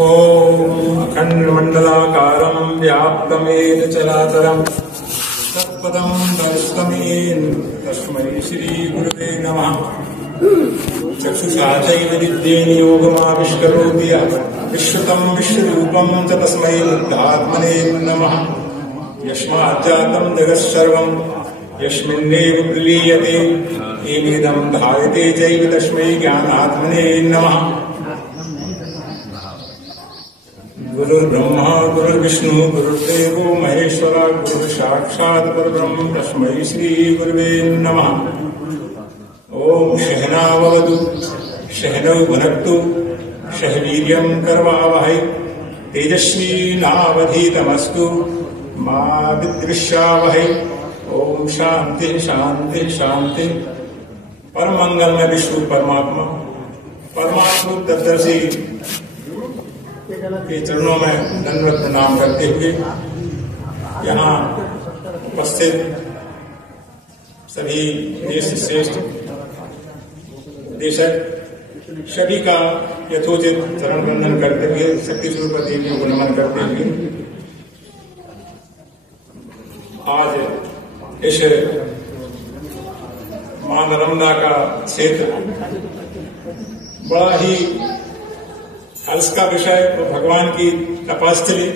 ओम अखंडमंडलाकारं व्याप्तमेन चराचरं तत्पदं दर्शनेन तस्मै श्री गुरुवे नमः। चक्षुषा चैव विद्येन योगमाविष्करोति यः विश्वतं विश्वरूपं च तस्मै बुद्धात्मने नमः। यस्माज्जातं जगत्सर्वं यस्मिन्नेव प्रलीयते येनेदं धायते चैव तस्मै ज्ञानात्मने नमः। गुरुर्ब्रह्मा गुरुर्विष्णु गुरुर्देवो महेश्वर गुरु साक्षात् परब्रह्म तस्मै श्री गुरुवे नमः। ओम सहनाववतु सहनौ भुनक्तु सह वीर्यं करवावहै तेजस्वी नावधीतमस्तु मा विद्विषावहै। ओम शांति शांति शांति। परम मंगलमय विष्णु परमात्मा परमात्मा तत्दर्शी के चरणों में दंडवत प्रणाम करते हुए यहाँ उपस्थित सभी देश श्रेष्ठ देशक सभी का यथोचित चरण वंदन करते हुए शक्ति स्वरूप देवी को नमन करते हुए आज इस मां नर्मदा का क्षेत्र बड़ा ही हर्ष का विषय तो भगवान की तपस्थली।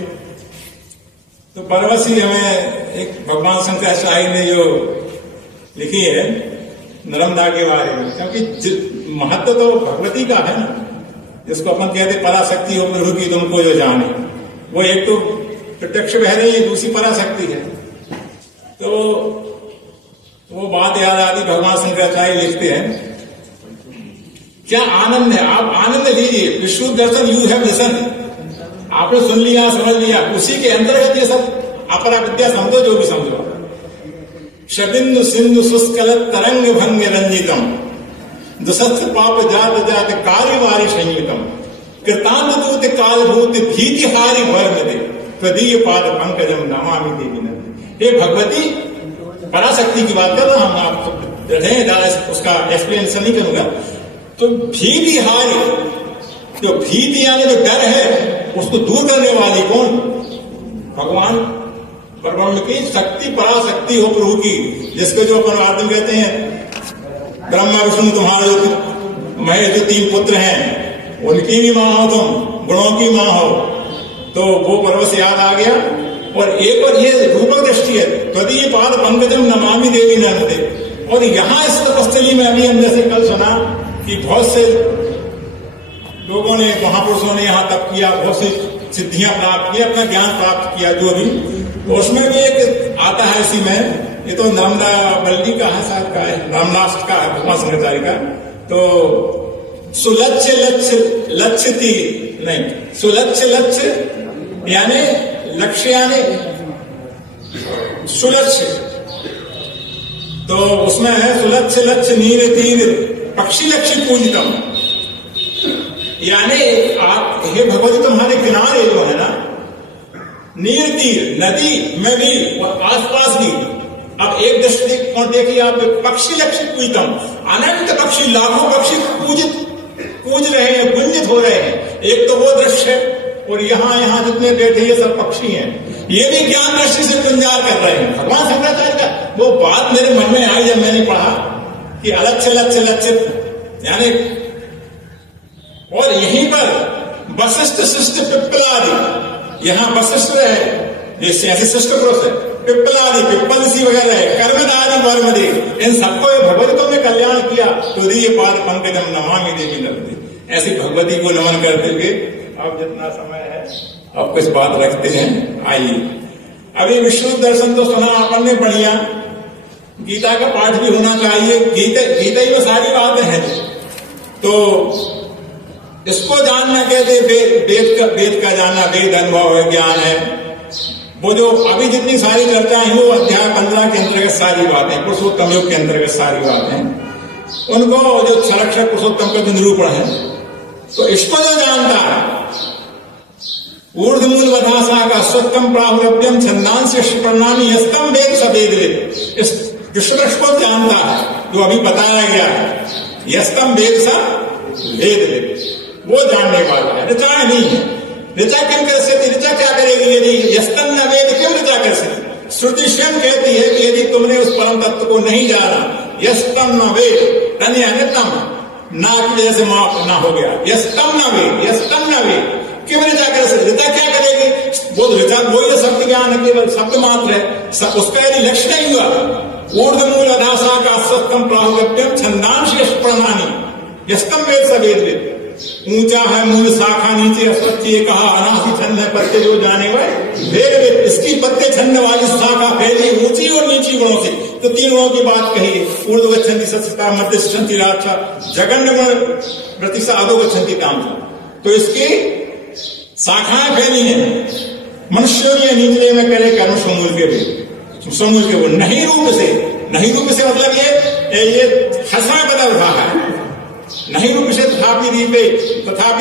तो परवशी हमें एक भगवान शंकराचार्य ने जो लिखी है नर्मदा के बारे में, क्योंकि महत्व तो भगवती का है ना, जिसको अपन कहते पराशक्ति हो प्रभु की तुमको जो जाने। वो एक तो प्रत्यक्ष बह रही है, दूसरी पराशक्ति है। तो वो बात याद आती, भगवान शंकराचार्य लिखते हैं क्या आनंद है, आप आनंद लीजिए। विश्व दर्शन यू हैव लिसन, आपने सुन लिया समझ लिया, उसी के अंतर्गत ये सब अपरा विद्या समझो जो भी समझो। शबिंदु सिंधु सुस्कलत तरंग भंग रंजितम दुसत्थ पाप जात जात कार्यवारी संयुतम कृतांत कालभूत भीतिहारी वर्म दे प्रदीय पाद पंकजम नमामि देवी नंदी। हे भगवती, पराशक्ति की बात कर रहा हूं, आप उसका एक्सप्लेनेशन नहीं करूंगा। तो भीति हारी, जो भीति यानी जो डर है उसको दूर करने वाली कौन? भगवान परब्रह्म की शक्ति पराशक्ति हो प्रभु की, जिसको जो अपन आदमी कहते हैं ब्रह्मा विष्णु तुम्हारे जो महेश जो 3 पुत्र हैं उनकी भी मां हो, तुम गुणों की मां हो। तो वो पर्व से याद आ गया। और एक और ये रूपक दृष्टि है, तदीय पाद पंकजम नमामि देवी नंदे। और यहाँ इस तपस्थली में अभी हमने से कल सुना कि बहुत से लोगों ने, महापुरुषों ने यहाँ तप किया, बहुत सी सिद्धियां प्राप्त की, अपना ज्ञान प्राप्त किया जो भी। तो उसमें भी एक आता है इसी में, ये तो नर्मदा बल्ली का है, शायद का है, रामनाथ का है, भगवान शंकराचार्य का। तो सुलक्ष्य लक्ष्य थी नहीं, सुलक्ष्य लक्ष्य यानी लक्ष्य यानी सुलक्ष्य। तो उसमें है सुलक्ष्य लक्ष्य नीर तीर पक्षी लक्ष्य पूजितम, यानी आप हे भगवती तुम्हारे किनारे जो है ना, नीर तीर नदी में भी और आसपास भी। अब एक दृष्टिकोण देखिए आप, पक्षी लक्ष्य पूजितम, अनंत पक्षी लाखों पक्षी पूज रहे हैं, गुंजित हो रहे हैं। एक तो वो दृश्य है, और यहाँ जितने बैठे ये सब पक्षी हैं, ये भी ज्ञान दृष्टि से गुंजार कर रहे हैं। भगवान शंकराचार्य का वो बात मेरे मन में आई जब मैंने पढ़ा कि अलक्ष्य लक्ष्य लक्ष्य यानी। और यहीं पर वशिष्ठ शिष्ट पिप्पलादि, यहाँ वशिष्ठ है जैसे ऐसे शिष्ट पुरुष है, पिप्पलादि पिप्पल सी वगैरह है, कर्मदारी वर्म दे, इन सबको भगवती तुमने कल्याण किया। तो ये पाद पंकजम नमामि देवी नंदी। ऐसी भगवती को नमन करते हुए अब जितना समय है अब कुछ बात रखते हैं। आइए, अभी विष्णु दर्शन तो सुना अपन ने, बढ़िया। गीता का पाठ भी होना चाहिए, गीता ही में सारी बातें हैं। तो इसको जानना कहते वेद का जानना, वेद अनुभव है, ज्ञान है। वो जो अभी जितनी सारी चर्चाएं हैं वो अध्याय 15 के अंतर्गत सारी बातें, पुरुषोत्तम योग के अंतर्गत सारी बातें, उनको जो संरक्षक पुरुषोत्तम का जो निरूपण है, तो इसको जो जानता है ऊर्धमूल वधासा का स्वत्तम प्राहुलभ्यम छंदांश प्रणामी यस्तम वेद सवेद वेद, इस विश्व को जानता है जो अभी बताया गया है। यस्तम वेद सा वेद वेद, वो जानने वाला है, चाहे नहीं है। ऋचा किम करिष्यति, ऋचा क्या करेगी यदि यस्तन न वेद क्यों ऋचा करिष्यति। श्रुति स्वयं कहती है कि यदि तुमने उस परम तत्व को नहीं जाना, यस्तम न वेद, तन्य अन्यतम, ना की वजह से माफ ना हो गया, यस्तम न वेद, यस्तम न वेद क्यों ऋचा करिष्यति। ऋचा क्या करेगी, वो ऋचा वही तो शब्द ज्ञान केवल शब्द मात्र है, उसका यदि लक्ष्य नहीं हुआ, ऊर्ध्वमूल अधासा का सत्यम प्राहुगप्यम छंदांश प्रणानी यस्तम वेद सवेद वेद। ऊंचा है मूल शाखा नीचे अस्वच्छ ये कहा, अनासी छंद है पत्ते जो जाने वह वेद वेद। इसकी पत्ते छंद वाली शाखा फैली ऊंची और नीची गुणों से, तो 3 गुणों की बात कही। ऊर्ध्व गच्छन्ति सत्सता, मध्य गच्छन्ति राक्षा, जघन्य गुण प्रतिशा अधो गच्छन्ति कामचा। तो इसकी शाखाएं फैली हैं। मनुष्यों के निचले में करे कर्म समूल के भी, समूल के वो नहीं रूप से, नहीं रूप से मतलब ये हंसा बदल रहा है, नहीं रूप से तथापि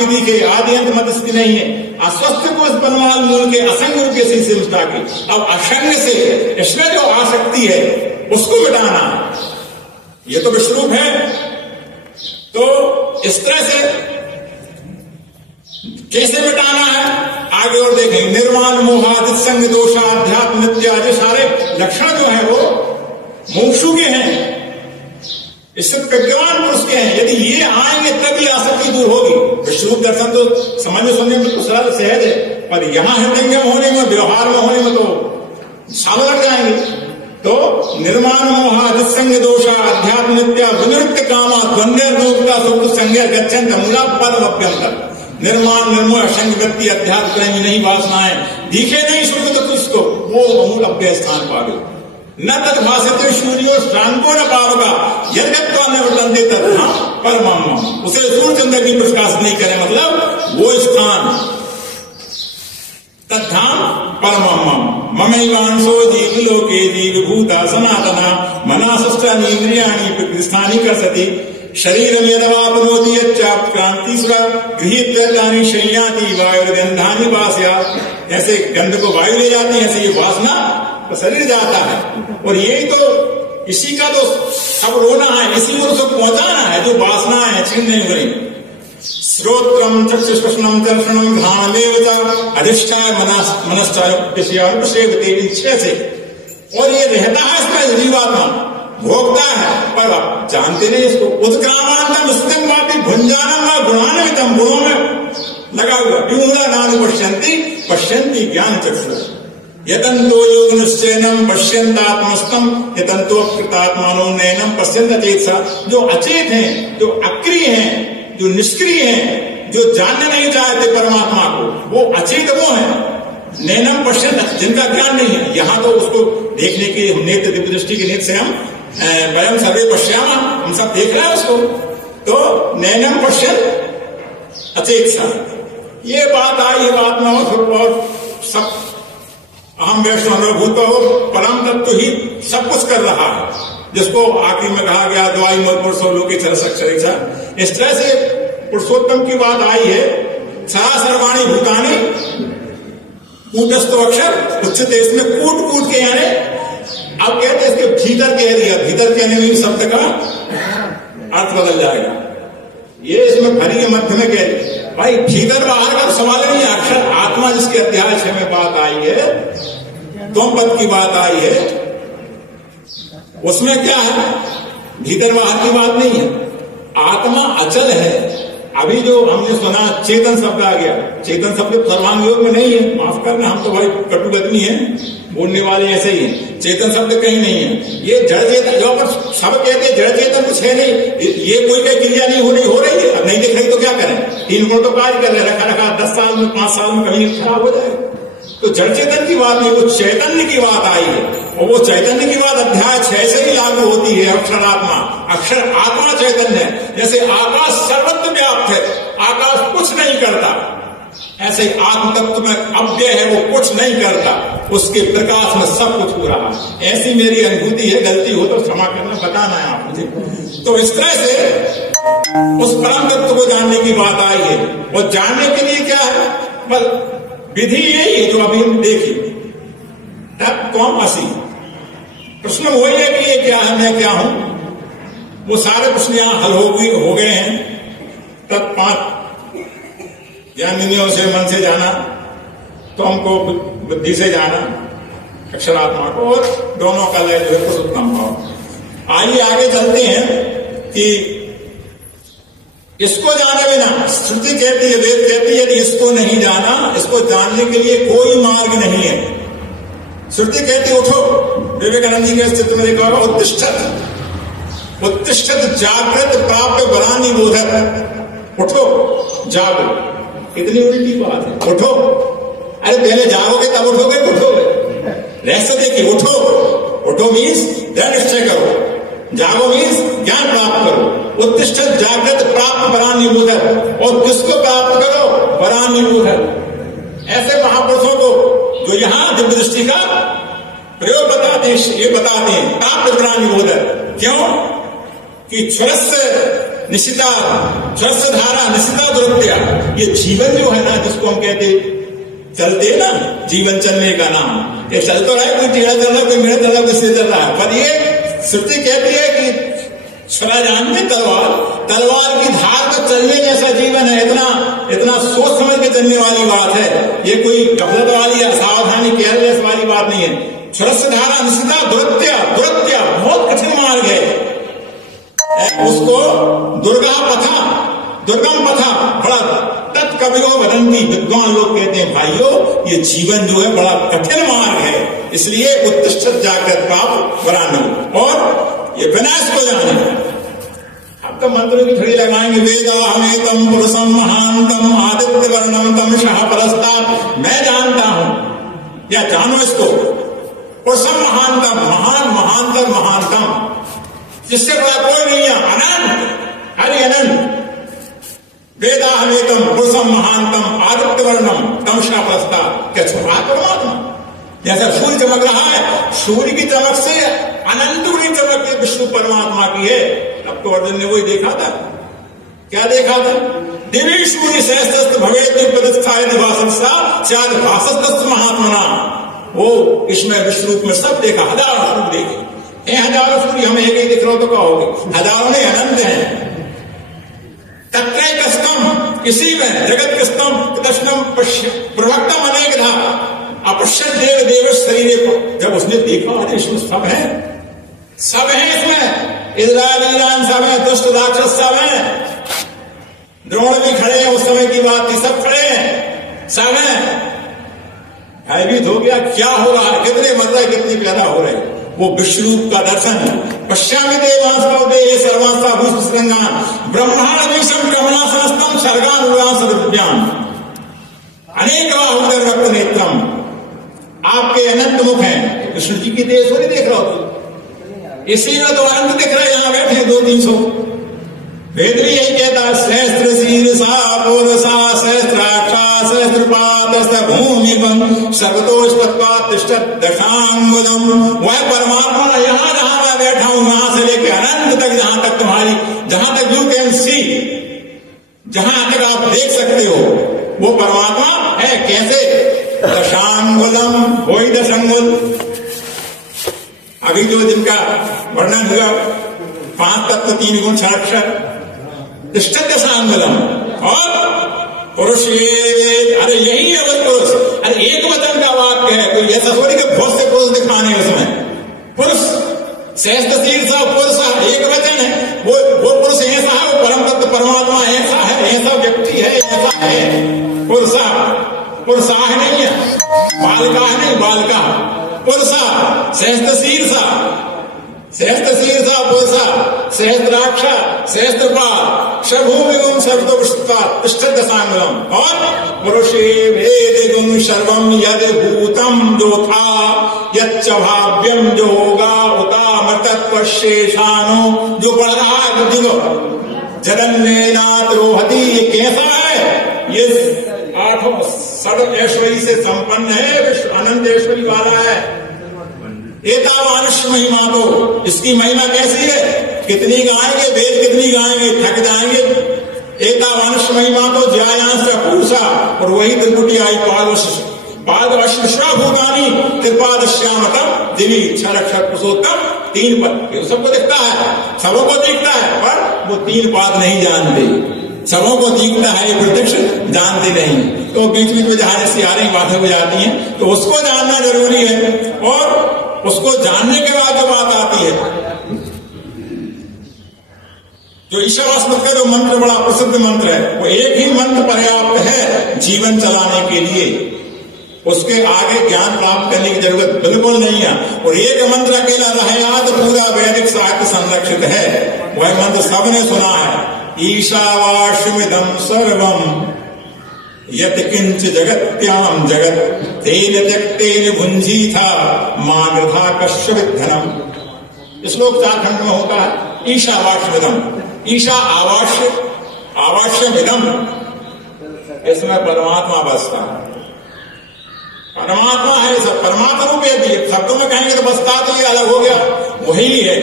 दीपे आदि अंत मध्य नहीं है। अस्वस्थ को इस बनवाल मूल के असंग रूप से मिटा के, अब असंग से इसमें जो आसक्ति है उसको मिटाना है। ये तो विश्वरूप है, तो इस तरह से कैसे मिटाना है आगे और देखेंगे। निर्वाण मोहादित संग दोषा अध्यात्म नित्यादि सारे लक्षण जो है वो मोक्षु के हैं, इससे प्रज्ञान पुरुष के हैं। यदि ये आएंगे तभी आसक्ति दूर होगी। विश्वरूप दर्शन तो समझ सुनने में तो सरल सहज है, पर यहां हृदय होने में, व्यवहार में होने में तो साल लग जाएंगे। तो निर्माण मोहादित संग दोषा अध्यात्म नित्या विनिवृत्त कामा द्वंद्वता सुख संज्ञा गच्छन्त मूला पद अभ्यंतर। निर्माण निर्मोह असंग व्यक्ति अध्यात्म प्रेमी नहीं, वासनाएं दिखे नहीं सुख तो किसको, वो अमूल अभ्य स्थान पावे। न तद भाषते सूर्यो शांतो न पावगा यद्यत्वा न वर्तन्ते तद्धाम परमम। उसे सूर्य चंद्र की प्रकाश नहीं करे, मतलब वो स्थान तद्धाम परमम। ममैवांशो जीव लोके जीव भूता सनातना मनासष्टानि इंद्रियाणि प्रकृतिस्थानि कर्षति शरीर में दवापनोति यच्चाप्त क्रांति सुरा गृहीत्यानि शय्याति वायुर्गंधानि वासया। ऐसे गंध को वायु ले जाती है, ऐसे ये वासना तो शरीर जाता है। और यही तो इसी का तो सब रोना है, इसी को तो सब पहुंचाना है जो वासना है छीन नहीं करें। श्रोत्रम चक्षुष्पशनम दर्शनम घ्राणमेव च अधिष्ठाय मनश्चारुपसेवते इच्छा से। और ये रहता है इसमें जीवात्मा, भोगता है, पर आप जानते नहीं इसको। उत्क्रामांतम स्तम वापी भुंजानम व गुणान्वितम, गुणों में लगा हुआ। विमूला नानु पश्यन्ति ज्ञान चक्षु यतंतो योग निश्चयनम पश्यन्तात्मस्तम यतंतो कृतात्मानो नयनम पश्यन्त चेतसा। जो अचेत हैं, जो अक्रिय हैं, जो निष्क्रिय हैं, जो जानने नहीं चाहते परमात्मा को, वो अचेत वो है। नैनम पश्यन्त, जिनका ज्ञान नहीं है। यहाँ तो उसको देखने की नेत्र दिव्य दृष्टि के नेत्र से हम वयम सर्वे पश्यामा, हम सब देख रहे हैं उसको। तो नैनम पश्यन्त अचेतसा, ये बात आई। ये बात में और सब अहम वैष्णव भूत हो, परम तत्व ही सब कुछ कर रहा है, जिसको आखिर में कहा गया द्वाई मोद पुरुषो लोके चरस अक्षरेक्षा। इस तरह से पुरुषोत्तम की बात आई है। सरा सर्वाणी भूतानी कूटस्थो अक्षर उच्चते, इसमें कूट कूट के यानी अब कहते इसके भीतर कह दिया, भीतर कहने में शब्द का अर्थ बदल जाएगा। ये इसमें भरी के मध्य में कह दिया भाई, भीतर बाहर का सवाल नहीं है। अक्षर आत्मा जिसके अध्याय 6 में बात आई है, तुम पद की बात आई है, उसमें क्या है, भीतर बाहर की बात नहीं है। आत्मा अचल है। अभी जो हमने सुना चेतन शब्द आ गया, चेतन शब्द सर्वांग योग में नहीं है, माफ करना, हम तो भाई कटुगतनी है, बोलने वाले ऐसे ही है। चेतन शब्द कहीं नहीं है। ये जड़ चेतन, जो पर सब कहते हैं जड़ चेतन कुछ है नहीं, ये कोई क्रिया नहीं हो रही है। अब नहीं दिख रही तो क्या करें, 3 गुण तो कार्य कर रहे, रखा 10 साल में 5 साल में कहीं खराब हो जाए। तो जड़ चेतन की बात नहीं, वो चैतन्य की बात आई है। और वो चैतन्य की बात अध्याय 6 से ही लागू होती है। अक्षरात्मा, अक्षर आत्मा चैतन्य है। जैसे आकाश सर्वत्र व्याप्त है, आकाश कुछ नहीं करता, ऐसे आत्म तत्व में अव्यय है, वो कुछ नहीं करता, उसके प्रकाश में सब कुछ हो रहा है। ऐसी मेरी अनुभूति है, गलती हो तो क्षमा करना, बताना है आप मुझे। तो इस तरह से उस परम तत्व को जानने की बात आई है। और जानने के लिए क्या है, बस विधि यही है जो अभी हम देखी, तत्त्वमसि। प्रश्न वही है कि ये क्या है, मैं क्या हूं। वो सारे प्रश्न यहां हल हो गए हैं। ज्ञानियों से मन से जाना, तो हमको बुद्धि से जाना अक्षरात्मा को, और दोनों का लय जो है पुरुषोत्तम भाव। आइए आगे चलते हैं कि इसको जाने बिना, श्रुति कहती है, वेद कहती है, यदि इसको नहीं जाना, इसको जानने के लिए कोई मार्ग नहीं है। श्रुति कहती उठो, विवेकानंद जी के अस्तित्व में देखा होगा, उत्तिष्ठत उत्तिष्ठत जागृत प्राप्त बलानि बोधक, उठो जागो। कितनी उल्टी बात है, उठो। अरे पहले जागोगे तब उठोगे, उठोगे। रहस्य देखिए, उठो, उठो मीन्स दृढ़ निश्चय करो, जागो मीन्स ज्ञान प्राप्त करो। उत्तिष्ठत जागृत प्राप्त बलानि बोधक, और किसको प्राप्त करो? बलानि बोधक। ऐसे महापुरुषों को जो यहां दिव्य दृष्टि का प्रयोग बताते हैं, ये बताते हैं प्राप्त बलानि बोधक। क्यों कि स्वरस्य निशिता, स्वरस्य धारा निशिता दुरत्या, ये जीवन जो है ना, जिसको हम कहते चलते ना, जीवन चलने का नाम, ये चल तो रहा है, कोई टेढ़ा चल रहा है, कोई मेढ़ा चल रहा है, कोई सीधा चल रहा है, पर ये श्रुति कहती है कि छुरा जानते तलवार, तलवार की धार पर चलने जैसा जीवन है। इतना सोच समझ के चलने वाली बात है, ये कोई गफलत वाली या सावधानी केयरलेस वाली बात नहीं है। छुरस्य धारा निशिता दुरत्या, दुरत्या बहुत कठिन मार्ग है उसको। दुर्गम पथा बड़ा तत्कवियों वदंती, विद्वान लोग कहते हैं भाइयों, ये जीवन जो है बड़ा कठिन मार्ग है, इसलिए उत्तिष्ठत जागृत प्राप्त बलानि, और ये बिना इसको जाने। अब तो मंत्रों की खड़ी लगाएंगे, वेदाहमेतम पुरुषम महांतम आदित्य वर्णम तमशः परस्तात्, मैं जानता हूं, या जानो इसको, पुरुषम महांतम, महान महांतर महानतम, जिससे बड़ा कोई नहीं है, अनंत हरि अनंत। वेदाहमेतम पुरुषम महानतम आदित्य वर्णम तमशः परस्तात्, क्या छुपा परमात्मा? जैसा सूर्य चमक रहा है, सूर्य की चमक से अनंत बड़ी चमक विष्णु परमात्मा की है। अब तो अर्जुन ने वही देखा था, क्या देखा था? दिव्य सूर्य सहस्त्र भवेत् प्रतिष्ठाय निवासस्सा चार भासस्तस्य महात्मना, वो इसमें विश्व रूप में सब देखा, हजारों सूर्य देखे। हजारों सूर्य हमें एक ही दिख रहा तो कहोगे, हजारों नहीं, अनंत है। तत्रैकस्तम, इसी में जगत के स्तंभ दर्शनम प्रवक्तम अनेक था, अपश्यत देव देव शरीर को, जब उसने देखा अरे इसमें सब है, सब है इसमें, इज़राइल ईरान सब है, दुष्ट राक्षस सब है, द्रोण भी खड़े हैं, उस समय की बात थी, सब खड़े हैं, सब है। भयभीत हो गया, क्या हो रहा है, कितने मर रहे, कितने पैदा हो रहे, वो विश्वरूप का दर्शन है। पश्यामि देवांश का उदय सर्वांसा भूषंगान ब्रह्मांड विषम कमलासनस्तम सर्गानुरास दिव्याम अनेक बाहुदर रक्त नेत्रम, आपके अनंत मुख हैं। कृष्ण जी की देश थोड़ी देख रहा हो, इसी में तो अनंत दिख रहे, यहां बैठे 200-300। वेद भी यही कहता है, सहस्त्र शीर्षा पुरुषा सहस्त्राक्षा सहस्त्रपात भूमिकम सर्वतोष्पत्पात तिष्ठत् दशांगुलम। वह परमात्मा यहां जहां मैं बैठा हूं, यहां से लेकर अनंत तक, जहां तक तुम्हारी, जहां तक यू कैन सी, जहां तक आप देख सकते हो, वो परमात्मा है। कैसे? दशांगुलम, वही 10 अंगुल। अभी जो जिनका वर्णन हुआ, 5 तत्व 3 गुण 6 अक्षर, तिष्ठत् दशांगुलम। और पुरुष, अरे यही है वो पुरुष। अरे एक वचन का वाक्य है, कोई ऐसा थोड़ी कि बहुत से पुरुष दिखाने उसमें। पुरुष सहस्त्र शीर्षा पुरुष एक वचन है, वो पुरुष ऐसा है, वो परम तत्व परमात्मा ऐसा है, ऐसा व्यक्ति है, ऐसा है। पुरुषा, पुरुषा नहीं है, बालिका नहीं, बालिका पुरुषा, सहस्त्र शीर्षा, सहस्त्र शीर्षा पुरुषा, सहस्त्राक्षा सहस्त्रपाद शभूमिगुण सर्वतोष्पत्पात तिष्ठत् दशांगुलम। और पुरुषे वेदिगुण सर्वम यद भूतम जोथा यच्च भाव्यम जो होगा उता मृतत्व शेषानो, जो बढ़ रहा है बुद्धि को, जगन्नाथ रोहती, ये कैसा है? ये 8 षड ऐश्वर्य से संपन्न है, विश्व अनंत ऐश्वर्य वाला है। एतावानुष महिमा, तो इसकी महिमा कैसी है? कितनी गाएंगे, वेद कितनी गाएंगे, थक जाएंगे। एतावानुष महिमा तो ज्यायांश पूषा, और वही त्रिपुटी आई पादवश्वाभूतानी त्रिपादश्यामतम दिवी 6 अक्षर पुरुषोत्तम 3 पद। ये सबको दिखता है, सबको दिखता है, पर वो 3 पाद नहीं जानते। सबों को दिखता है ये प्रत्यक्ष, जानते नहीं। तो बीच बीच में जहां जैसी आ रही बातें हो जाती हैं, तो उसको जानना जरूरी है। और उसको जानने के बाद जो बात आती है, जो ईशावास्मत का जो मंत्र बड़ा प्रसिद्ध मंत्र है, वो एक ही मंत्र पर्याप्त है जीवन चलाने के लिए। उसके आगे ज्ञान प्राप्त करने की जरूरत बिल्कुल नहीं है। और एक मंत्र अकेला रहे तो पूरा वैदिक साहित्य संरक्षित है। वह मंत्र सबने सुना है, ईशावास्यमिदं सर्वम यत् किंच जगत्याम जगत तेन त्यक्तेन भुंजीथा मा गृधा कश्चित् धनम। श्लोक 4 खंड में होता है। ईशावास्यमिदं, ईशा आवास्य, आवास्यमिदं, इसमें परमात्मा बसता है। परमात्मा है, सब परमात्मा रूप है। शब्दों में कहेंगे तो बसता तो ये अलग हो गया, वही है।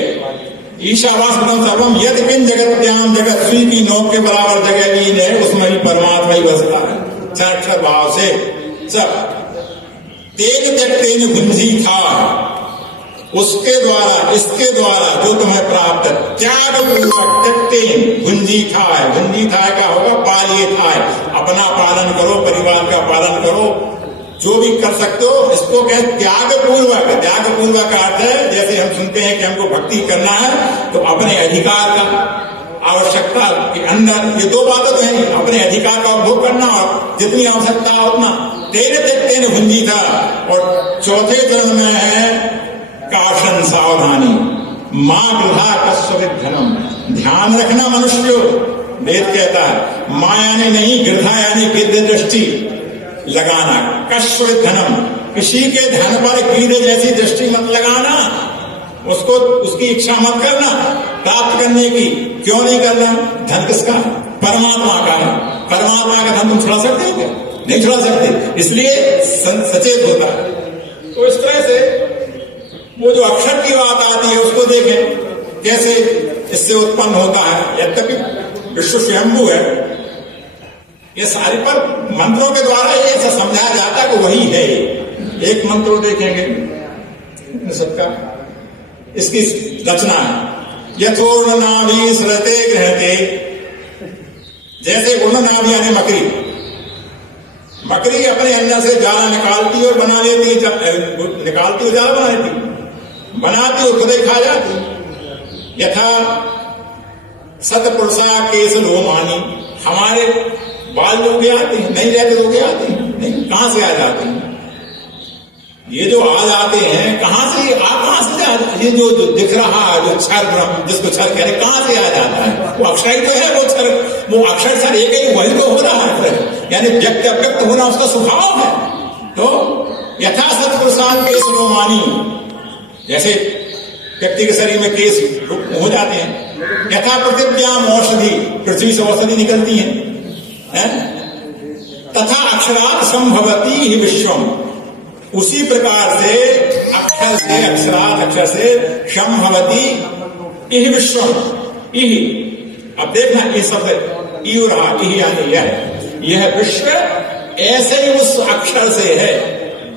ईशावास्यमिदं सर्वम यत् किंच जगत्याम जगत, सुई की नोक के बराबर जगह भी है, उसमें भी परमात्मा ही बसता है अक्षर भाव से सब। तेन त्यक्तेन भुंजीथा, उसके द्वारा, इसके द्वारा जो तुम्हें प्राप्त है, त्याग पूर्वक त्यक्तेन भुंजीथा है। भुंजीथा क्या होगा? पालिए था, अपना पालन करो, परिवार का पालन करो, जो भी कर सकते हो। इसको कहते त्याग पूर्वक। त्याग पूर्वक का अर्थ है, जैसे हम सुनते हैं कि हमको भक्ति करना है तो अपने अधिकार का, आवश्यकता के अंदर, ये दो बातें तो है, अपने अधिकार का उपभोग करना और जितनी आवश्यकता है उतना। तेन त्यक्तेन भुंजीथा। और चौथे चरण में है काशन, सावधानी। मां गृहा कश्चित् धनम, ध्यान रखना मनुष्य। वेद कहता है मां यानी नहीं, गृहा यानी गिद्ध दृष्टि लगाना। कश्चित् धनम, किसी के धन पर कीड़े जैसी दृष्टि मत लगाना। उसको, उसकी इच्छा मत करना प्राप्त करने की। क्यों नहीं करना? धन किसका? परमात्मा का है। परमात्मा का धन तुम छुड़ा सकते हो क्या? नहीं छुड़ा सकते, इसलिए सचेत होता है। तो इस तरह से वो जो अक्षर की बात आती है उसको देखें कैसे इससे उत्पन्न होता है। यद्यपि विश्व स्वयंभू है, ये सारे पर मंत्रों के द्वारा ये समझाया जाता है कि वही है। एक मंत्र देखेंगे सबका, इसकी रचना है यथोर्णनाभि स्रते ग्रहते। जैसे उर्णनाभि यानी मकड़ी, मकड़ी अपने अंदर से जाला निकालती और बना लेती है, निकालती और जाला बना लेती, बनाती और खुद ही खा जाती। यथा सतपुरुषा केस लोमानी, हमारे बाल लोग आते हैं, नहीं रहते लोग आते हैं, नहीं, कहां से आ जाते हैं? ये जो आ जाते हैं कहां से? ये जो दिख रहा है, जो क्षर ब्रह्म जिसको क्षर कह रहे, कहां से आ जाता है? वो अक्षर ही तो है, वो क्षर, वो अक्षर सर एक ही, वही तो हो रहा है। यानी व्यक्त अव्यक्त होना उसका स्वभाव है। तो यथा सत्पुरुषान केस रोमानी, जैसे व्यक्ति के शरीर में केस हो जाते हैं। यथा पृथिव्याम औषधि, पृथ्वी से औषधि निकलती है। तथा अक्षरात् संभवती ही विश्वम, उसी प्रकार से अक्षर से, अक्षरात् अक्षर से, संभवती इह विश्वम, इह, अब देखना ये शब्द ई रहा, इह यानी यह विश्व ऐसे ही उस अक्षर से है।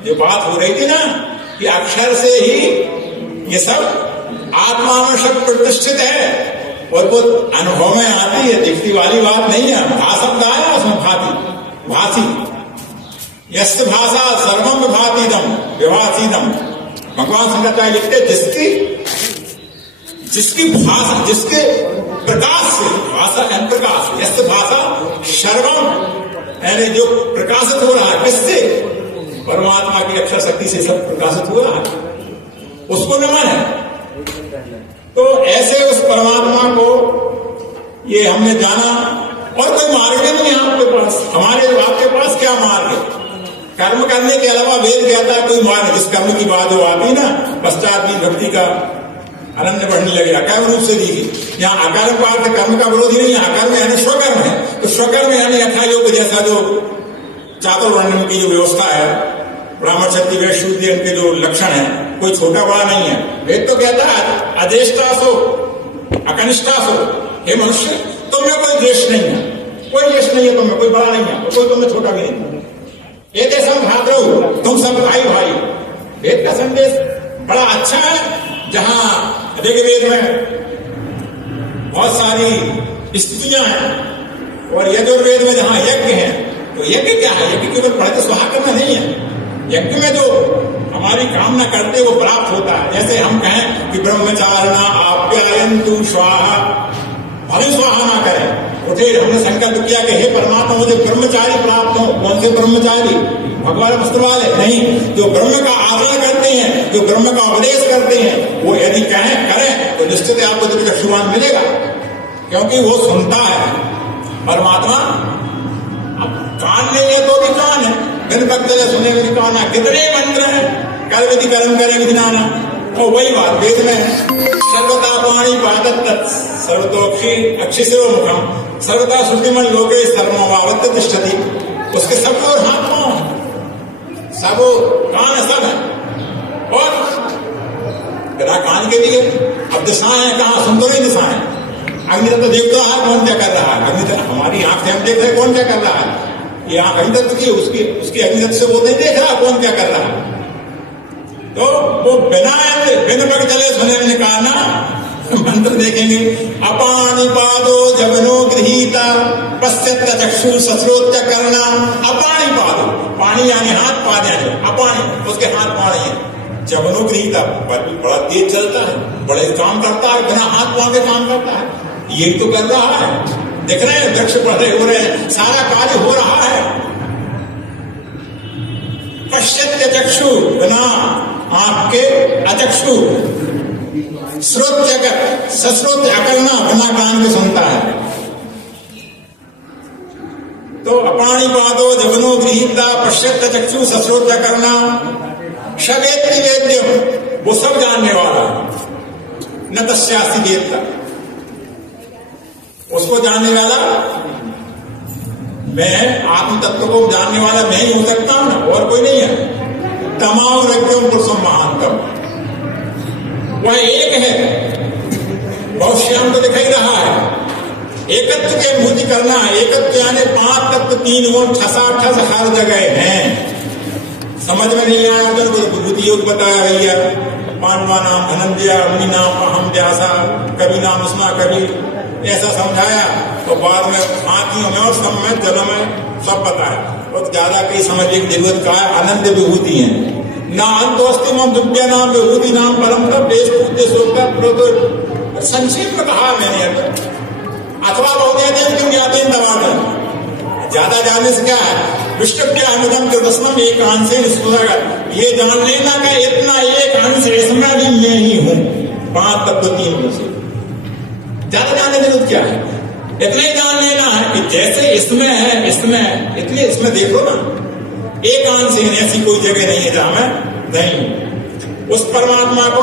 जो बात हो रही थी ना कि अक्षर से ही ये सब आत्मा में सब प्रतिष्ठित है, और वो अनुभव में आती है, दिखती वाली बात नहीं है। भाषा आया उसमें भाती, भाषी, यस्य भाषा सर्वम विभातीदम विभासीदम। भगवान शंकराचार्य लिखते जिसकी भाषा, जिसके प्रकाश से, भाषा एवं प्रकाश, यस्य भाषा सर्वम, यानी जो प्रकाशित हो रहा है, किससे? परमात्मा की अक्षर शक्ति से सब प्रकाशित हो रहा है, उसको नमन है। तो ऐसे उस परमात्मा को ये हमने जाना, और कोई मार्ग नहीं है आपके पास। हमारे आपके पास क्या मार्ग है? कर्म करने के अलावा वेद कहता है कोई मार्ग, जिस कर्म की बात जो आती ना, पश्चात भी भक्ति का अनन्य बढ़ने लगेगा, कर्म रूप से दीजिए। यहाँ अकर्म का अर्थ कर्म का विरोधी नहीं है, अकर्म यानी स्वकर्म है। तो स्वकर्म यानी यथायोग, जैसा जो चातुर्वर्ण की जो व्यवस्था है, ब्राह्मण क्षत्रिय वैश्य शूद्र, इनके जो लक्षण है, कोई छोटा बड़ा नहीं है। वेद तो कहता है अजेष्टासो अकनिष्ठासो, हे मनुष्य तुम में कोई द्वेष नहीं है, कोई द्वेष नहीं है, तुम्हें कोई बड़ा नहीं है, कोई तुम्हें छोटा भी नहीं। ये देशम भाद्रो, तुम सब भाई भाई। वेद का संदेश बड़ा अच्छा है। जहां ऋग्वेद में बहुत सारी स्त्रियां हैं, और यजुर्वेद में जहां यज्ञ है, तो यज्ञ क्या है? यज्ञ केवल पढ़ते स्वाहा करना नहीं है। यज्ञ में जो हमारी कामना करते वो प्राप्त होता है। जैसे हम कहें कि ब्रह्मचारिणा आप्यायन्तु स्वाहा, भले स्वाहा ना करें, उठे हमने संकल्प किया कि हे परमात्मा मुझे ब्रह्मचारी प्राप्त हो। कौन से ब्रह्मचारी? भगवान वस्त्र वाले नहीं, जो ब्रह्म का आदरण करते हैं, जो ब्रह्म का उपदेश करते हैं, वो यदि करें तो निश्चित आपको दिव्य चक्षुमान मिलेगा, क्योंकि वो सुनता है परमात्मा। अब कान नहीं है तो भी कान है, बिन भक्त सुने भी कान है। कितने मंत्र है, कर विधि कर्म करे विधि नाना। और वही बात वेद में है, सर्वता पाणी पादत्त सर्वतोक्षी अक्षिशिरो मुखम सर्वता श्रुतिमन लोके सर्वमावृत्य तिष्ठति। उसके सब और हाथ पांव है, सब कान सब है, और बिना कान के लिए अब दिशाएं हैं, कहाँ सुन तो नहीं दिशाएं। अग्नितत्व देख तो रहा है कौन क्या कर रहा है, अग्नितत्व हमारी आंख से हम देख रहे हैं कौन क्या कर रहा है। ये आंख अग्नितत्व की, उसकी अग्नितत्व से वो नहीं देख रहा कौन क्या कर रहा है। तो वो बिन पग चले सुने में निकालना मंत्र देखेंगे। अपाणि पादो जवनो गृहीता पश्चात चक्षु सश्रोत्य करना। अपाणि पादो, पानी यानी हाथ, पाद यानी अपाणि, उसके हाथ पानी है। जवनो गृहीता, बड़ा तेज चलता है, बड़े काम करता है, बिना हाथ पांव के काम करता है। ये तो कर रहा है, देख रहे हैं वृक्ष पौधे हो रहे हैं, सारा कार्य हो रहा है। पश्चात चक्षु, बिना आंख के अचक्षु, श्रोत्य सश्रोत्य अकरना, बिना कान के सुनता है। तो अपाणि पादो जवनो गृहीता पश्चात चक्षु सश्रोत्य करना। शवेत्ति वेद्यम, वो सब जानने वाला, न तस्यास्ति वेत्ता, उसको जानने वाला मैं, आत्म तत्व को जानने वाला मैं ही हो सकता हूं ना, और कोई नहीं है। तमाम रज्ञों पुरुषों महानतम, वह एक है, बहुत श्याम तो दिखाई रहा है। एकत्व के अनुभूति करना है, एकत्व यानी 5 तत्व 3 गुण ठसाठस हर जगह हैं। समझ में नहीं आया तो विभूति योग बताया भैया, पांडवा नाम धनंजय, अग्नि नाम अहम व्यासा, कवि नाम उसना कवि, ऐसा समझाया। तो बाद में हाथियों में और सब में जन्म में सब बताया, और ज्यादा कहीं समझने की जरूरत का है। आनंद विभूति है ना, अंतोस्ति मम दिव्य नाम विभूति नाम परम तब देश पूज्य सोता प्रोत। संक्षेप में कहा मैंने, अथवा बहुत ज्ञाते दबा ज्यादा जानने से क्या है, विष्णु क्या अनुगम के दसम एक अंश से ये जान लेना का इतना एक अंश इसमें भी मैं ही हूं। 5 तत्व 3 गुण से ज्यादा जानने की जरूरत क्या है, इतना ही जान लेना है कि जैसे इसमें है, इसमें इतने इसमें देखो ना, एक अंश है, ऐसी कोई जगह नहीं है जहां मैं नहीं हूं। उस परमात्मा को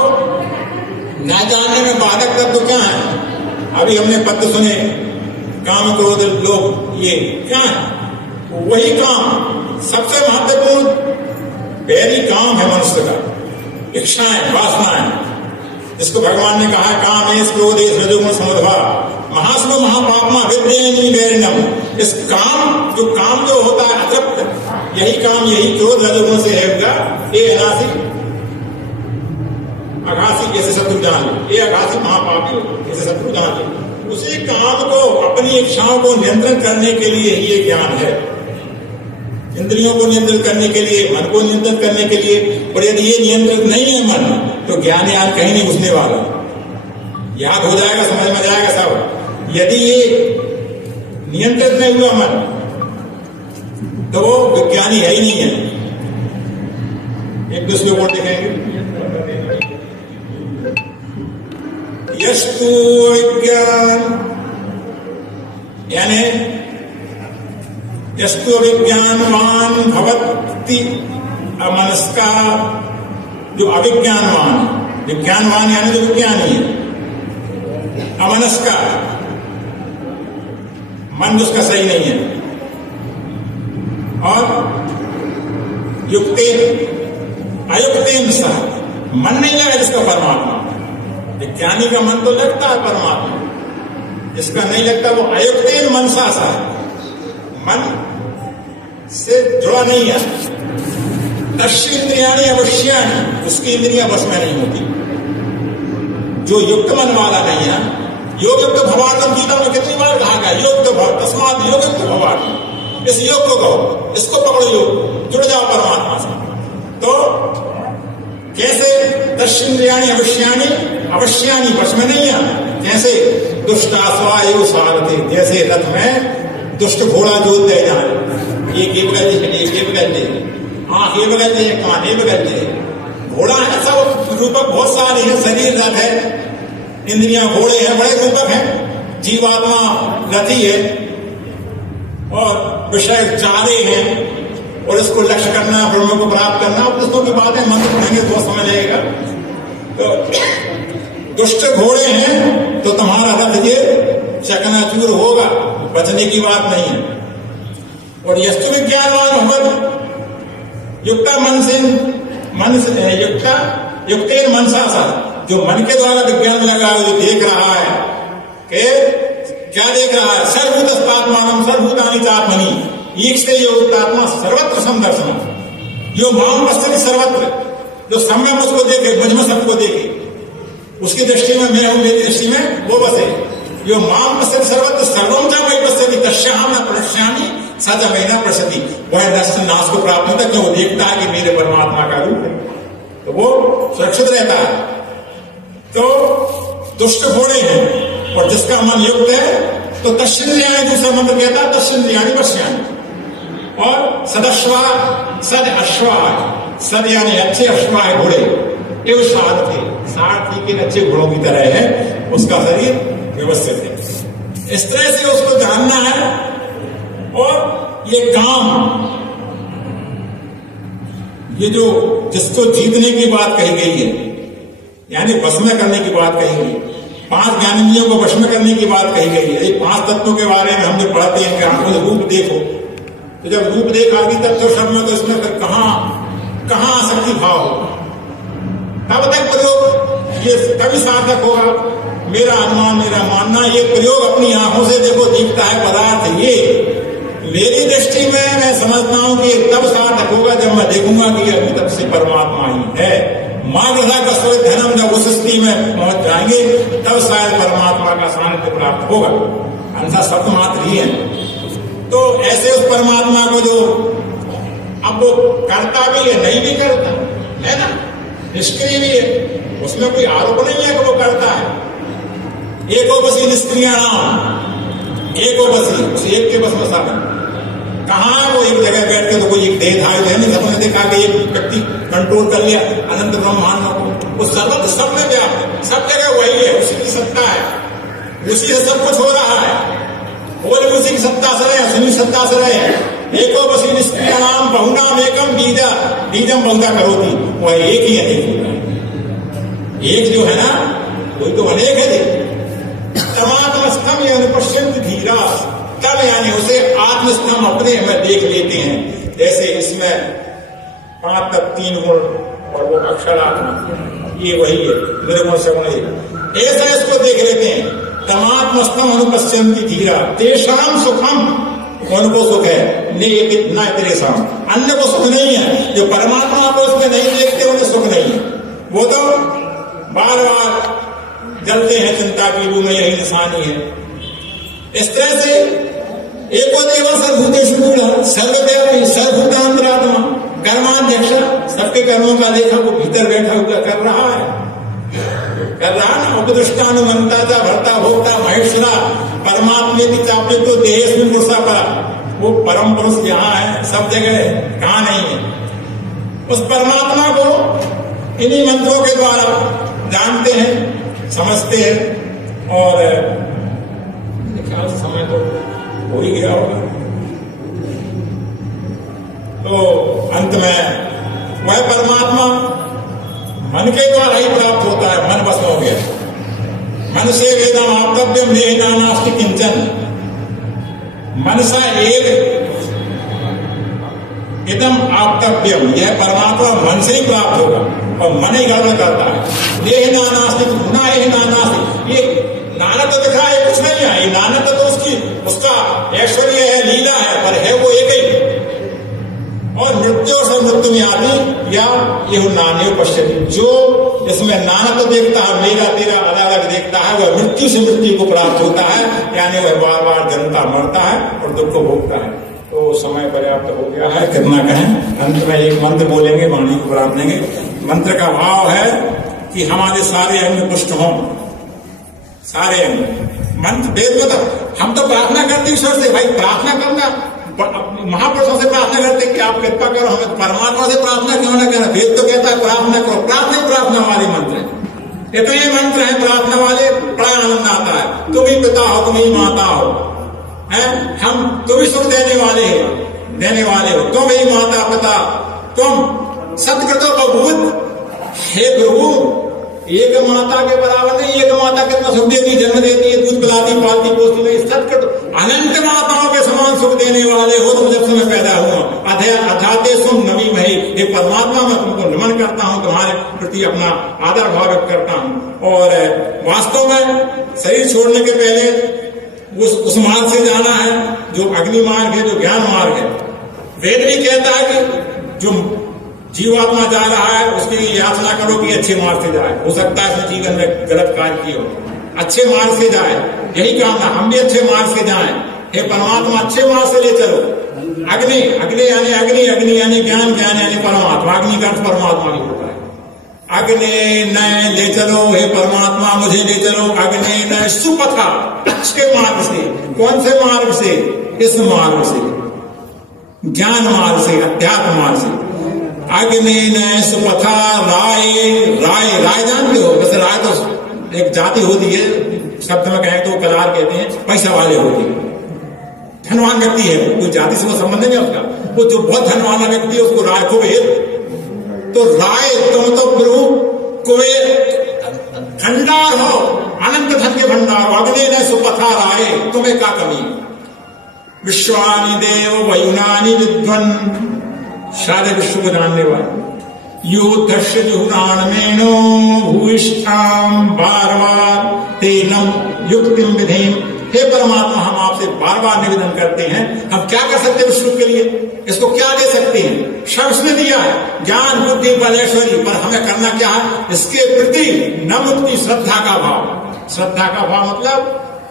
न जानने में बाधक तत्व क्या है? अभी हमने पद सुने, काम क्रोध लोभ, ये क्या है? वही काम सबसे महत्वपूर्ण पहली काम है मनुष्य का, इच्छाएं वासनाएं, जिसको भगवान ने कहा काम क्रोधेश रजोगुण समुद्भवा महास्म महापापमा विद्येनम। इस काम जो होता है अतृप्त, यही काम यही क्रोध रजोगुण से है। ये अनासी अघासी जैसे शत्रु जान लो, ये अघासी महापापी जैसे शत्रु जान लो। उसी काम को, अपनी इच्छाओं को नियंत्रण करने के लिए ये ज्ञान है, इंद्रियों को नियंत्रित करने के लिए, मन को नियंत्रित करने के लिए। और यदि ये नियंत्रित नहीं है मन, तो ज्ञान याद कहीं नहीं घुसने वाला, याद हो जाएगा, समझ में जाएगा सब। यदि ये नियंत्रित नहीं हुआ मन, तो वो विज्ञानी है ही नहीं है। एक दूसरे को देखेंगे, यस्तु विज्ञान यानी यस्तु विज्ञानवान भवति अमनस्का, जो अविज्ञानवान, विज्ञानवान यानी जो विज्ञानी है, अमनस्का मन उसका सही नहीं है, और युक्ते अयुक्तेन सह मन नहीं लगा जिसका परमात्मा। विज्ञानी का मन तो लगता है परमात्मा, जिसका नहीं लगता वो अयुक्तेन मनसा सा, मन से जुड़ा नहीं है। तस्य इंद्रियाणि अवश्यानि, उसकी इंद्रियां बस में नहीं होती। जो युक्त मन वाला नहीं है, योग युक्त भवार्थ गीता में कितनी बार कहा गया, योग तस्मात योग युक्त भवार्थ, इस योग को कहो, इसको पकड़ो, योग जुड़ जाओ परमात्मा से। तो कैसे दर्शेन्द्रियाणि अवश्यानि अवश्यानि वश में नहीं आना, कैसे दुष्टास्वायु सारथि, जैसे रथ में दुष्ट घोड़ा जोत दे जाए, एक बगल दे, आंख ये बगल दे, कान ये बगल दे, घोड़ा है, सब रूपक बहुत सारे हैं, शरीर रथ है, इंद्रियां घोड़े हैं, बड़े रूपक हैं, जीवात्मा रथी है और विषय चारे हैं, और इसको लक्ष्य करना, ब्रह्म को प्राप्त करना, पुस्तकों की बातें मंत्र पढ़ेंगे तो समझ आएगा। तो दुष्ट घोड़े हैं तो तुम्हारा रथ ये चकनाचूर होगा, बचने की बात नहीं है। और यस्तु विज्ञानवान होकर युक्ता मन से युक्तेन मनसा सा, जो मन के द्वारा विज्ञान लगा, जो देख रहा है कि क्या देख रहा है, सर्वभूतात्मानम सर्वभूतानि चात्मनि एक से योगात्मा सर्वत्र संदर्शन, जो माम पश्चिम सर्वत्र, जो समय मुझको देखे, मुझ में सबको देखे, उसकी दृष्टि में मैं हूं, मेरी दृष्टि में वो बसे। जो माम पश्चिम सर्वत्र सर्वम चा वही पश्यति तस्याम न पश्यामि सदा वही न पश्यति, वह नाश को प्राप्त होता है, क्यों देखता है कि मेरे परमात्मा का रूप है, तो वो सुरक्षित रहता है। तो दुष्ट घोड़े हैं और जिसका मन युक्त है तो तस्यन्द्रियाणि, दूसरा मंत्र कहता है तस्यन्द्रियाणि वश्यानि, और सदश्वा सद अश्वा, सद यानी अच्छे अश्वा है घोड़े, एवं सारथी के अच्छे घोड़ों की तरह है, उसका शरीर व्यवस्थित है। इस तरह से उसको जानना है। और ये काम, ये जो जिसको जीतने की बात कही गई है, यानी वश में करने की बात कही गई, 5 ज्ञानेंद्रियों को वश में करने की बात कही गई है। ये 5 तत्वों के बारे में हमने पढ़ते हैं कि आंखों से रूप देखो, तो जब रूप देखा कि तत्व शब्द में, तो इसमें फिर कहां आसक्ति भाव होगा, तब तक प्रयोग ये तभी सार्थक होगा। मेरा अनुमान, मेरा मानना, ये प्रयोग अपनी आंखों से देखो, दिखता है पदार्थ, ये मेरी दृष्टि में मैं समझता हूं कि तब सार्थक होगा जब मैं देखूंगा कि अभी तक से परमात्मा ही है। मार्गधा का स्वरूप धनम, जब उस स्थिति में पहुंच जाएंगे तब शायद परमात्मा का सानिध्य प्राप्त होगा, अन्यथा शब्द मात्र ही है। तो ऐसे उस परमात्मा को जो अब वो करता भी है, नहीं भी करता है ना, निष्क्रिय भी है, उसमें कोई आरोप नहीं है कि वो करता है। एको बसी निष्क्रियाणाम, एको बसी, उस एक के बस में साधन कहाँ है, वो एक जगह बैठ के तो कोई एक देहधारी है नहीं, सबने देखा कि एक व्यक्ति कंट्रोल कर लिया अनंत ब्रह्मांड को, वो सर्वत्र सब में व्याप्त, सब जगह वही है, उसी की सत्ता है, उसी से सब कुछ हो रहा है, वो भी उसी की सत्ता से रहे, उसी की सत्ता से रहे। एको बसी निष्क्रियाणाम बहुनाम एकम बीजम बहुधा करोति, वह एक ही अनेक, एक जो है ना कोई तो अनेक है। तमात्मस्थम अनुपश्यंत धीरा, तब यानी उसे आत्मस्थम अपने में देख लेते हैं। जैसे इसमें 5 तक 3 गुण और वो अक्षर आत्मा, ये वही है, निर्गुण सगुण एक, ऐसा इसको देख लेते हैं। तमात्मस्थम अनुपश्यंति धीरा तेषाम सुखम, उनको सुख है, न तेरेसाम, अन्य को सुख नहीं है। जो परमात्मा को उसमें नहीं देखते उन्हें सुख नहीं है, वो तो बार बार जलते हैं चिंता की लू में, यही निशानी है। इस तरह से एको देव सर्वभूतेषु गूढ़ः सर्वव्यापी सर्वभूतांतरात्मा, कर्माध्यक्ष, सबके कर्मों का लेखा वो भीतर बैठा हुआ कर रहा ना, उपदृष्टानुमंता था भरता भोक्ता महेश्वरा परमात्मे की चापे तो देहेस्मिन् पुरुषा परा, वो परम पुरुष यहाँ है, सब जगह है, कहाँ नहीं है। उस परमात्मा को इन्हीं मंत्रों के द्वारा जानते हैं, समझते हैं। और ख्याल समय तो हो ही गया होगा, तो अंत में वह परमात्मा मन के द्वारा ही प्राप्त होता है। मन बस हो गया, मन से वेदम आपतव्यम नेह नास्ति किंचन, मनसा एक इदम आपतव्यम, यह परमात्मा मन से ही प्राप्त होगा, और मन ही गड़बड़ करता है। नेह नास्ति ना, ये नास्ति, ये नानक तो दिखा है, कुछ नहीं है, ये नानक तो उसका ऐश्वर्य है, लीला है, पर है वो एक ही। और मृत्यु से मृत्यु में आदि या ये नान्य पश्चिम, जो इसमें नाना तो देखता है, मेरा तेरा अलग अलग देखता है, वह मृत्यु से मृत्यु को प्राप्त होता है, यानी वह बार बार जनता मरता है और दुख को भोगता है। तो समय पर्याप्त हो गया है, कितना कहें। अंत में एक मंत्र बोलेंगे, वाणी को प्राप्त देंगे। मंत्र का भाव है कि हमारे सारे अंग पुष्ट हों, सारे अंग। मंत्र वेद को हम तो प्रार्थना करते ईश्वर से, भाई प्रार्थना करना महापुरुषों से प्रार्थना करते कि आप कृपा करो, हमें परमात्मा से प्रार्थना क्यों ना करना। वेद तो कहता है प्रार्थना करो, प्रार्थना वाले मंत्र है, इतने मंत्र है प्रार्थना वाले, बड़ा आनंद आता है। तुम ही पिता हो, तुम ही माता हो, हम तुम ही सुख देने वाले हो, तुम ही माता पिता, तुम सत्कृतो बभूत। हे प्रभु, एक माता के बराबर नहीं, एक माता कितना सुख देती, जन्म देती है, दूध पिलाती, पालती पोसती है, सत्कृत अनंत माताओं के समान सुख देने वाले हो तुम जब से मैं पैदा हुआ। अध्याते सुम नवी भई, हे परमात्मा मैं तुमको नमन करता हूँ, तुम्हारे प्रति अपना आदर भाव व्यक्त करता हूँ। और वास्तव में शरीर छोड़ने के पहले उस मार्ग से जाना है जो अग्नि मार्ग है, जो ज्ञान मार्ग है। वेद भी कहता है कि जो जीवात्मा जा रहा है उसके लिए याचना करो कि अच्छे मार्ग से जाए। हो सकता है उसने जीवन में गलत कार्य किए हो, अच्छे मार्ग से जाए, यही कामना, हम भी अच्छे मार्ग से जाएं। हे परमात्मा अच्छे मार्ग से ले चलो। अग्नि यानी ज्ञान, ज्ञान यानी परमात्मा, अग्नि का अर्थ परमात्मा ही होता है। अग्नि न ले चलो, हे परमात्मा मुझे ले चलो, अग्नि न सुपथा, अच्छे मार्ग से। कौन से मार्ग से? इस मार्ग से, ज्ञान मार्ग से, अध्यात्म मार्ग से। अग्नि न सुपथा राय जानते हो? वैसे राय तो एक जाति होती है, शब्द में कहें तो कलार कहते हैं, पैसा वाले होती है, धनवान व्यक्ति है, कोई जाति से वो संबंध नहीं है उसका। वो जो बहुत धनवान व्यक्ति है उसको राय कुबेर। तो राय तुम तो प्रभु कुबेर भंडार हो, अनंत धन के भंडार हो। अग्नि न सुपथा राय, तुम्हें क्या कमी? विश्वानि देव वयुनानि विद्वन, सारे विश्व को जानने वाले। यो दर्श जुहुराणमेनो भूयिष्ठाम बार बार तेनम युक्तिम विधिम। हे परमात्मा, हम आपसे बार बार निवेदन करते हैं, हम क्या कर सकते हैं विश्व के लिए? इसको क्या दे सकते हैं? सब उसने दिया है, ज्ञान बुद्धि बल ऐश्वर्य, पर हमें करना क्या है? इसके प्रति न मुक्ति, श्रद्धा का भाव। श्रद्धा का भाव मतलब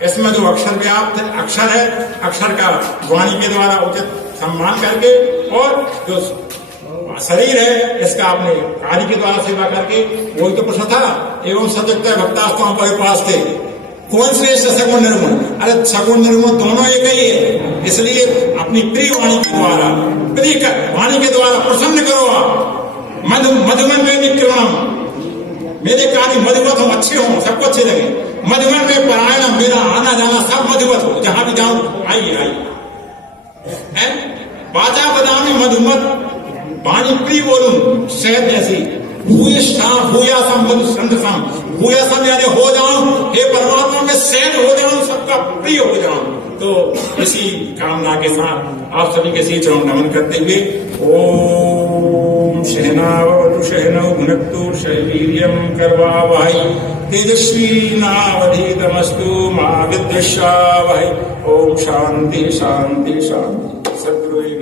इसमें जो अक्षर व्याप्त अक्षर है, अक्षर का वाणी के द्वारा उचित सम्मान करके, और जो शरीर है इसका अपने कार्य के द्वारा सेवा करके, वही तो प्रश्न था। एवं सत्युक्त भक्तास्तों परिपास थे। कौन श्रेष्ठ, सगुण निर्गुण? अरे सगुण निर्गुण दोनों एक ही है। इसलिए अपनी प्रिय वाणी के द्वारा, प्रिय वाणी के द्वारा प्रसन्न करो आप। मधुमन में विक्रम, मेरे कार्य मधुवत हो, अच्छे हो, सबको अच्छे लगे। मधुमन में परायण, मेरा आना जाना सब मधुवत हो, जहां भी जाऊं आइए। बाजा बदामी मधुमत, वाणी प्रिय बोलूं शहद जैसी। भूयासम संतसम, भूयासम यानी हो जाऊं, हे परमात्मा में शहद हो जाऊं, सबका प्रिय हो जाऊं। तो इसी कामना के साथ आप सभी के श्री चरण नमन करते हुए, ओम सहनावतु सहनौ भुनक्तु सह वीर्यं करवावहै तेजस्वी नावधीतमस्तु मा विद्विषावहै। ओम शांति शांति शांति।